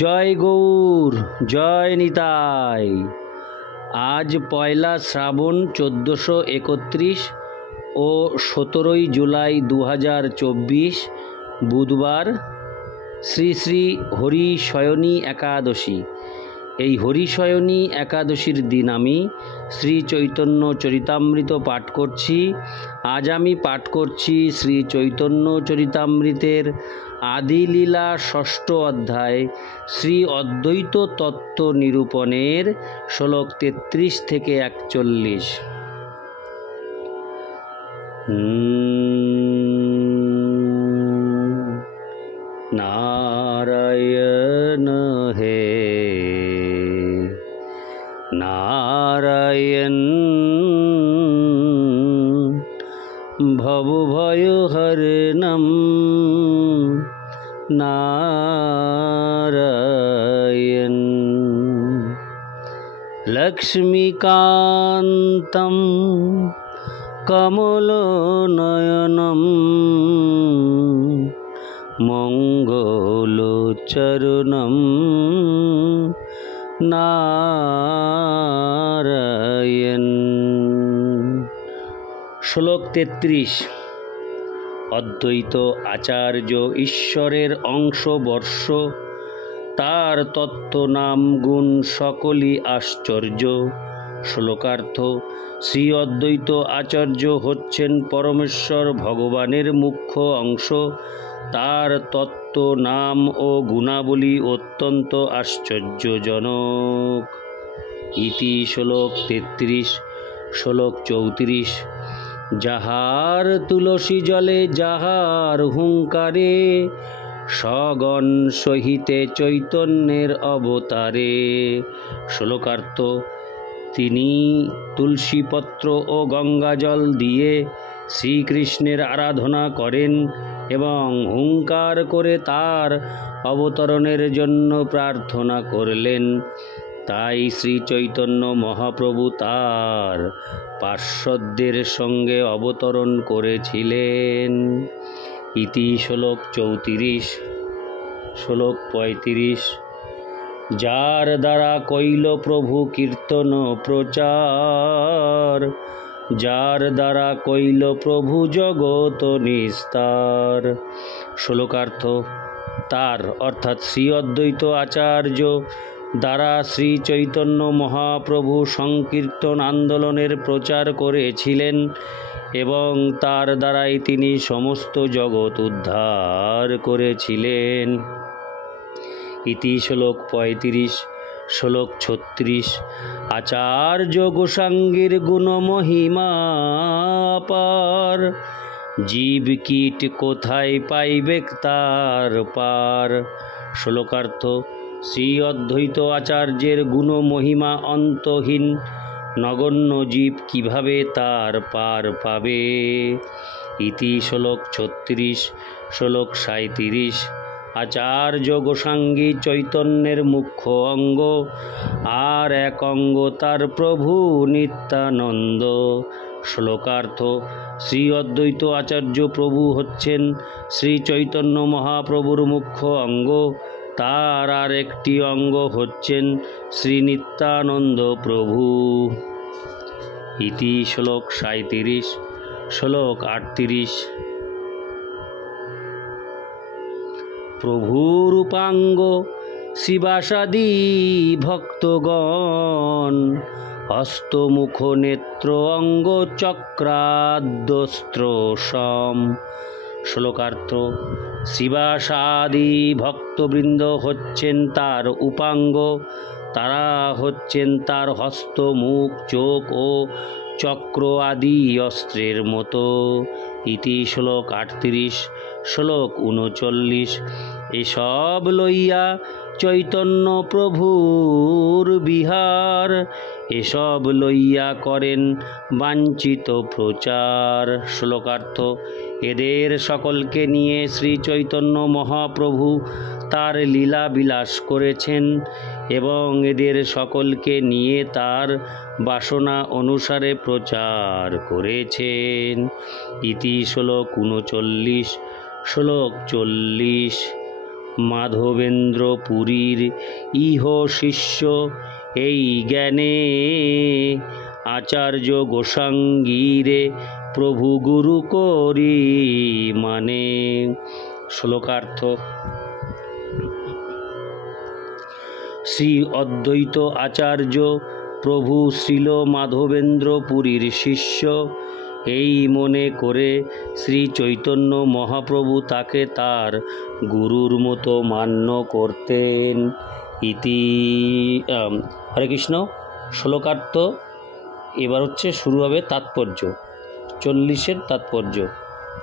জয় গৌর, জয় নিতাই। আজ পয়লা শ্রাবণ 1431 ও 17 জুলাই 2024 বুধবার, শ্রী শ্রী হরিশয়নী একাদশী। এই হরিশয়নী একাদশীর দিন আমি শ্রী চৈতন্য চরিতামৃত পাঠ করছি। আজ আমি পাঠ করছি শ্রী চৈতন্য চরিতামৃতের আদিলীলা 6ষ্ঠ অধ্যায় শ্রী অদ্বৈত তত্ত্ব নিরূপণের শ্লোক 33 থেকে 41। नारायण हे नारायण भवभयहरणं नारायण लक्ष्मीकान्तं कमलनयनं মঙ্গলচরণম নারায়ণ। শ্লোক 33। অদ্বৈত আচার্য ঈশ্বরের অংশ বর্ষ, তার তত্ত্ব নাম গুণ সকলই আশ্চর্য। শ্লোকার্থ: শ্রী অদ্বৈত আচার্য হচ্ছেন পরমেশ্বর ভগবানের মুখ্য অংশ। তার তত্ত্ব নাম ও গুণাবলী অত্যন্ত আশ্চর্যজনক। ইতি শ্লোক 33। শ্লোক 34। যাহার তুলসী জলে যাহার হুঙ্কারে, সগণ সহিতে চৈতন্যের অবতারে। শ্লোকার্থ: তিনি তুলসীপত্র ও গঙ্গাজল দিয়ে শ্রীকৃষ্ণের আরাধনা করেন এবং হুঙ্কার করে তার অবতরণের জন্য প্রার্থনা করলেন। তাই শ্রী চৈতন্য মহাপ্রভু তার পার্শ্বদের সঙ্গে অবতরণ করেছিলেন। ইতি শ্লোক 34। শ্লোক 35। যার দ্বারা কইল প্রভু কীর্তন প্রচার, যার দ্বারা কইল প্রভু জগৎ নিস্তার। শ্লোকার্থ: তার অর্থাৎ শ্রী অদ্বৈত আচার্য দ্বারা শ্রী চৈতন্য মহাপ্রভু সংকীর্তন আন্দোলনের প্রচার করেছিলেন এবং তার দ্বারাই তিনি সমস্ত জগৎ উদ্ধার করেছিলেন। ইতি শ্লোক 35। শ্লোক 36। আচার্য গোসাঙ্গীর গুণ মহিমা পার, জীব কীট কোথায় পাইবে তার পার। শ্লোকার্থ: শ্রী অদ্বৈত আচার্যের গুণ মহিমা অন্তহীন, নগণ্য জীব কিভাবে তার পার পাবে। ইতি শ্লোক 36। শ্লোক 37। আচার্য গোসাঙ্গী চৈতন্যের মুখ্য অঙ্গ, আর এক অঙ্গ তার প্রভু নিত্যানন্দ। শ্লোকার্থ: শ্রী অদ্বৈত আচার্য প্রভু হচ্ছেন শ্রী চৈতন্য মহাপ্রভুর মুখ্য অঙ্গ, তার আর একটি অঙ্গ হচ্ছেন শ্রী নিত্যানন্দ প্রভু। ইতি শ্লোক 37। শ্লোক 38। প্রভুরূপাঙ্গ শিবাসাদি ভক্তগণ, হস্তমুখ নেত্র অঙ্গ চক্রাদ্যস্ত্র সম। শ্লোকার্থ: শিবাসাদি ভক্তবৃন্দ হচ্ছেন তার উপাঙ্গ, তারা হচ্ছেন তার হস্ত, মুখ, চোখ ও চক্র আদি অস্ত্রের মতো। ইতি শ্লোক 38। শ্লোক 39। এসব লইয়া চৈতন্য প্রভুর বিহার, এসব লইয়া করেন বাঞ্ছিত প্রচার। শ্লোকার্থ: এদের সকলকে নিয়ে শ্রী চৈতন্য মহাপ্রভু তার লীলা বিলাস করেছেন এবং এদের সকলকে নিয়ে তার বাসনা অনুসারে প্রচার করেছেন। ইতি শ্লোক 39। শ্লোক 40। মাধবেন্দ্র পুরীর ইহ শিষ্য এই জ্ঞানে আচার্য গোসাঙ্গীরে প্রভু গুরু করি মানে। শ্লোকার্থ। শ্রী অদ্বৈত আচার্য প্রভু শ্রীল মাধবেন্দ্র পুরীর শিষ্য এই মনে করে শ্রী চৈতন্য মহাপ্রভু তাকে তার গুরুর মতো মান্য করতেন। ইতি। হরে কৃষ্ণ। শ্লোকার্থ। এবার শুরু হবে তাৎপর্য। 40-এর তাৎপর্য।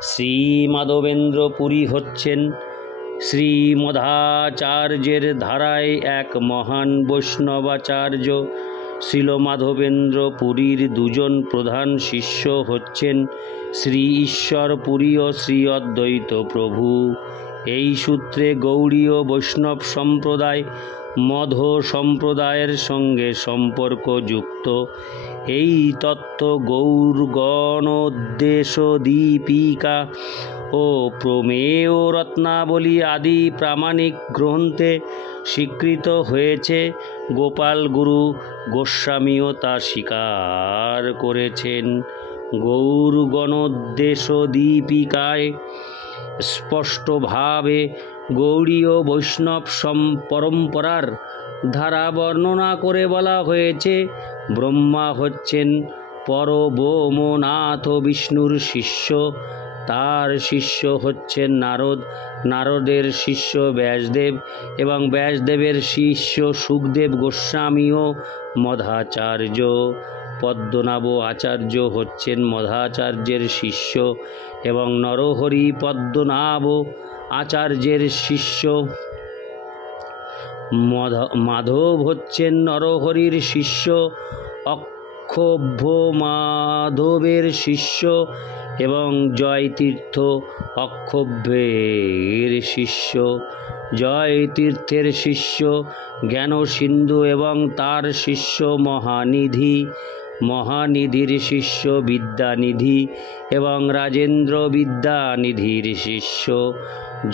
শ্রী মাধবেন্দ্র পুরী হচ্ছেন শ্রীমধ্বাচার্যের ধারায় এক মহান বৈষ্ণবাচার্য। শ্রীল মাধবেন্দ্র পুরীর দুজন প্রধান শিষ্য হচ্ছেন শ্রী ঈশ্বর পুরী ও শ্রী অদ্বৈত প্রভু। এই সূত্রে গৌড়ীয় বৈষ্ণব সম্প্রদায় মধ্ব সম্প্রদায়ের সঙ্গে সম্পর্কযুক্ত। এই তত্ত্ব গৌর গণোদ্দেশ দীপিকা ও প্রমেয় রত্নাবলী আদি প্রামাণিক গ্রন্থে স্বীকৃত হয়েছে। গোপাল গুরু গোস্বামীও তা স্বীকার করেছেন। গৌর গণোদ্দেশ দীপিকায় স্পষ্টভাবে গৌড়ীয় বৈষ্ণব পরম্পরার ধারা বর্ণনা করে বলা হয়েছে। ব্রহ্মা হচ্ছেন পরব্রহ্মনাথ বিষ্ণুর শিষ্য, তার শিষ্য হচ্ছেন নারদ, নারদের শিষ্য ব্যাসদেব এবং ব্যাসদেবের শিষ্য সুখদেব গোস্বামী ও মধ্বাচার্য। পদ্মনাভ আচার্য হচ্ছেন মধ্বাচার্যের শিষ্য এবং নরহরি পদ্মনাভ আচার্যের শিষ্য। মাধব হচ্ছেন নরহরির শিষ্য, অক্ষোভ্য মাধবের শিষ্য এবং জয়তীর্থ অক্ষোভ্যের শিষ্য। জয়তীর্থের শিষ্য জ্ঞানসিন্ধু এবং তার শিষ্য মহানিধি, মহানিধির শিষ্য বিদ্যানিধি এবং রাজেন্দ্র বিদ্যানিধির শিষ্য।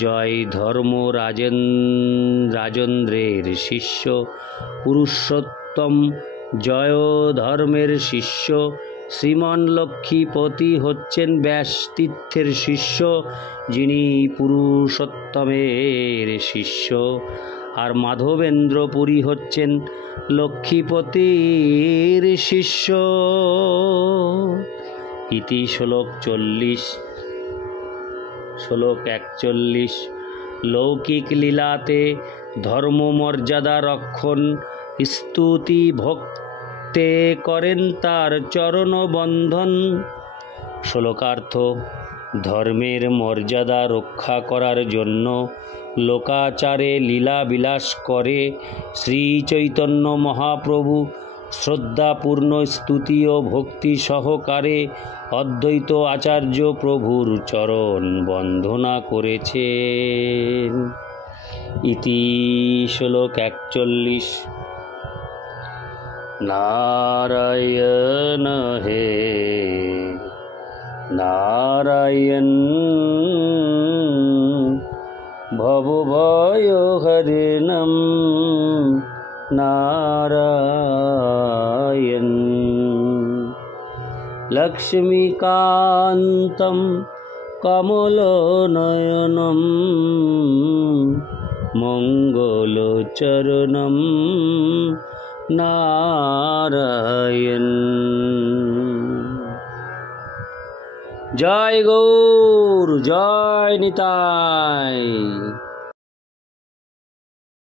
জয় ধর্ম রাজেন্দ্রের শিষ্য। পুরুষোত্তম জয় ধর্মের শিষ্য। শ্রীমন লক্ষ্মীপতি হচ্ছেন ব্যাসতীর্থের শিষ্য, যিনি পুরুষোত্তমের শিষ্য। আর মাধবেন্দ্র পুরী হচ্ছেন লক্ষ্মীপতির শিষ্য। ইতি। শ্লোক 40। শ্লোক 41। লৌকিক লীলাতে ধর্মমর্যাদা রক্ষণ স্তুতি ভক্তে করেন তার চরণ বন্ধন। শ্লোকার্থ। ধর্মের মর্যাদা রক্ষা করার জন্য লোকাচারে লীলা বিলাস করে শ্রী চৈতন্য মহাপ্রভু শ্রদ্ধাপূর্ণ স্তুতি ও ভক্তি সহকারে অদ্বৈত আচার্য প্রভুর চরণ বন্দনা করেছেন। ইতি। শ্লোক 41। নারায়ণ হে নারায়ণ ভবভয়হরণম নারায়ণ লক্ষ্মীকান্তম কমলনয়নম মঙ্গলচরণম নারায়ণ। জয় গৌর, জয় নিতাই।